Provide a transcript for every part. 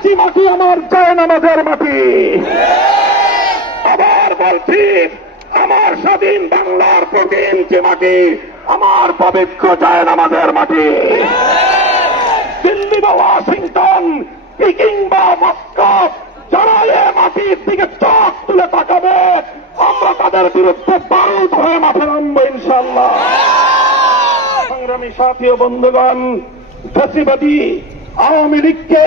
ইঞ্চি মাটি আমার জয় নামাজের মাটি। আবার বলছি, আমার স্বাধীন বাংলার প্রতি ইঞ্চি মাটি, আমার পবিত্র জয় নামাজের মাটি। দিল্লি বা ওয়াশিংটন, পিকিং বা মস্কো যারা এ মাটির দিকে চোখ তুলে তাকাবে, আমরা তাদের বিরুদ্ধে বারুদ হয়ে মাঠে নামবো ইনশাল্লাহ সংগ্রামী সাথী ও বন্ধুগণ, ফেসিবাদী আওয়ামী লীগকে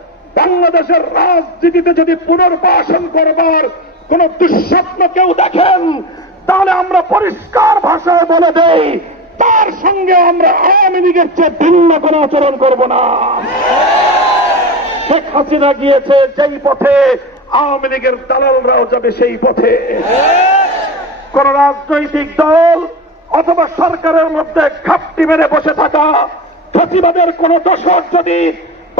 বাংলাদেশের রাজনীতিতে যদি পুনর্বাসন করবার কোন দুঃস্বপ্ন কেউ দেখেন, তাহলে আমরা পরিষ্কার ভাষায় বলে দেই, তার সঙ্গে আমরা আওয়ামী লীগের চেয়ে ভিন্ন কোনো আচরণ করব না। শেখ হাসিনা গিয়েছে যেই পথে, আওয়ামী লীগের দালালরাও যাবে সেই পথে। কোন রাজনৈতিক দল অথবা সরকারের মধ্যে ঘাপটি মেরে বসে থাকা, ফেসিবাদের কোন দশক যদি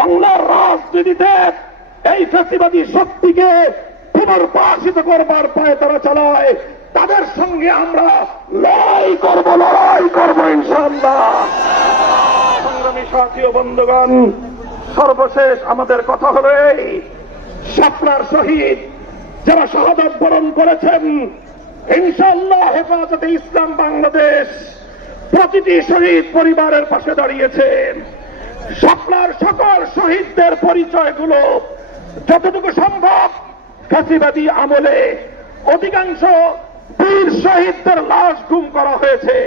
বাংলার রাজনীতিতে এই ফেসিবাদী শক্তিকে পুনর্বাসিত করবার পায়ে তারা চালায়। তাদের সঙ্গে আমরা লড়াই করব লড়াই করব ইনশাল্লাহ সংগ্রামী সাথী বন্ধুগণ, সর্বশেষ আমাদের কথা হলো এই শাপলার শহীদ, যারা শাহাদত বরণ করেছেন ইনশাল্লাহ হেফাজতে ইসলাম বাংলাদেশ প্রতিটি শহীদ পরিবারের পাশে দাঁড়িয়েছেন। শাপলার সকল শহীদদের পরিচয়গুলো যতটুকু সম্ভব ফাঁসিবাদী আমলে অধিকাংশ বীর শহীদদের লাশ গুম করা হয়েছে।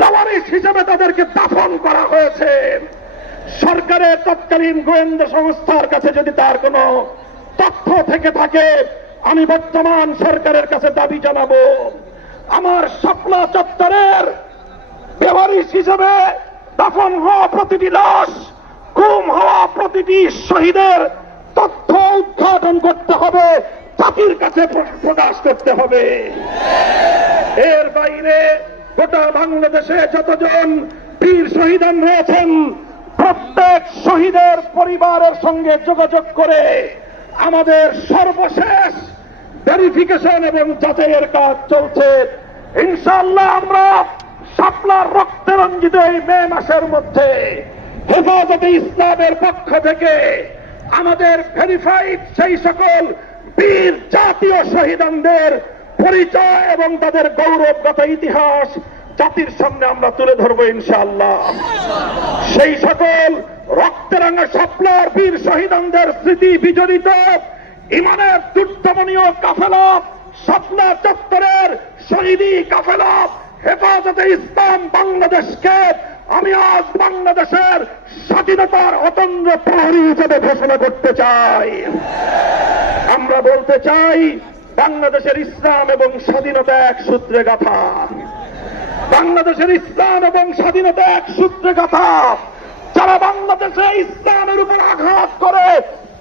লাওয়ারিস হিসেবে তাদেরকে দাফন করা হয়েছে। সরকারের তৎকালীন গোয়েন্দা সংস্থার কাছে যদি তার কোনো তথ্য থেকে থাকে, আমি বর্তমান সরকারের কাছে দাবি জানাব। আমার স্বপ্ন চত্বরের বেওয়ারিশ হিসেবে দাফন হওয়া প্রতিটি লাশ, গুম হওয়া প্রতিটি শহীদের তথ্য উদ্ঘাটন করতে হবে, জাতির কাছে প্রকাশ করতে হবে। এর বাইরে গোটা বাংলাদেশে যতজন বীর শহীদান রয়েছেন প্রত্যেক শহীদের পরিবারের সঙ্গে যোগাযোগ করে আমাদের সর্বশেষ ভেরিফিকেশন এবং যাচাইয়ের কাজ চলছে। ইনশাল্লাহ আমরা শাপলার রক্তে রঞ্জিত এই মে মাসের মধ্যে হেফাজতে ইসলামের পক্ষ থেকে আমাদের ভেরিফাইড সেই সকল বীর জাতীয় শহীদানদের পরিচয় এবং তাদের গৌরবগত ইতিহাস জাতির সামনে আমরা তুলে ধরবো ইনশাআল্লাহ। সেই সকল রক্তরাঙা স্বপ্নার বীর শহীদানদের স্মৃতি বিজড়িত ইমানের দুর্দমনীয় কাফেলা স্বপ্না চত্বরের শহীদী কাফেলা হেফাজতে ইসলাম বাংলাদেশকে আমি আজ বাংলাদেশের স্বাধীনতার অতন্দ্র প্রহরী হিসেবে ঘোষণা করতে চাই। আমরা বলতে চাই, বাংলাদেশের ইসলাম এবং স্বাধীনতা এক সূত্রে গাথা। বাংলাদেশের ইসলাম এবং স্বাধীনতা এক সূত্রে গাথা। যারা বাংলাদেশে ইসলামের উপর আঘাত করে,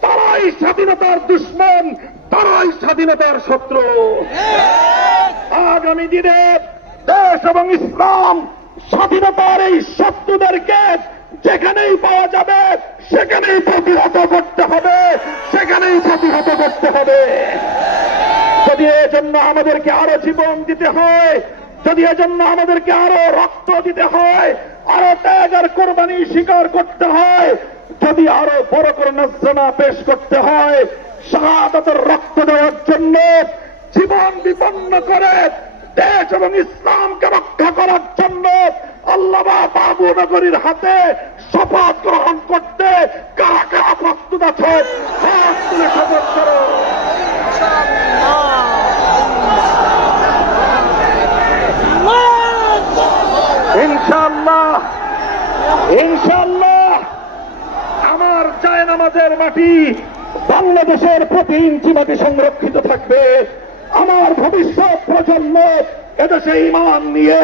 তারাই স্বাধীনতার দুশ্মন, তারাই স্বাধীনতার শত্রু। আগামী দিনে দেশ এবং ইসলাম স্বাধীনতার এই শত্রুদের শত্রুদেরকে যেখানেই পাওয়া যাবে, সেখানেই প্রতিহত করতে হবে, সেখানেই প্রতিহত করতে হবে। যদি এজন্য আমাদেরকে আরও জীবন দিতে হয়, যদি এজন্য আমাদেরকে আরও রক্ত দিতে হয়, আরও ত্যাগ আর কোরবানি স্বীকার করতে হয়, যদি আরও বড় করে নজনা পেশ করতে হয়, শাহাদাতের রক্ত দেওয়ার জন্য জীবন বিপন্ন করে দেশ এবং ইসলামকে রক্ষা করার জন্য আল্লামা বাবু নগরীর হাতে শপথ গ্রহণ করতে কারা কারা প্রস্তুত আছে। শপথ ইনশাল্লাহ ইনশাল্লাহ আমার জায়নামাজের মাটি বাংলাদেশের প্রতি ইঞ্চি মাটি সংরক্ষিত থাকবে। আমার ভবিষ্যৎ প্রজন্ম এদেশে ইমান নিয়ে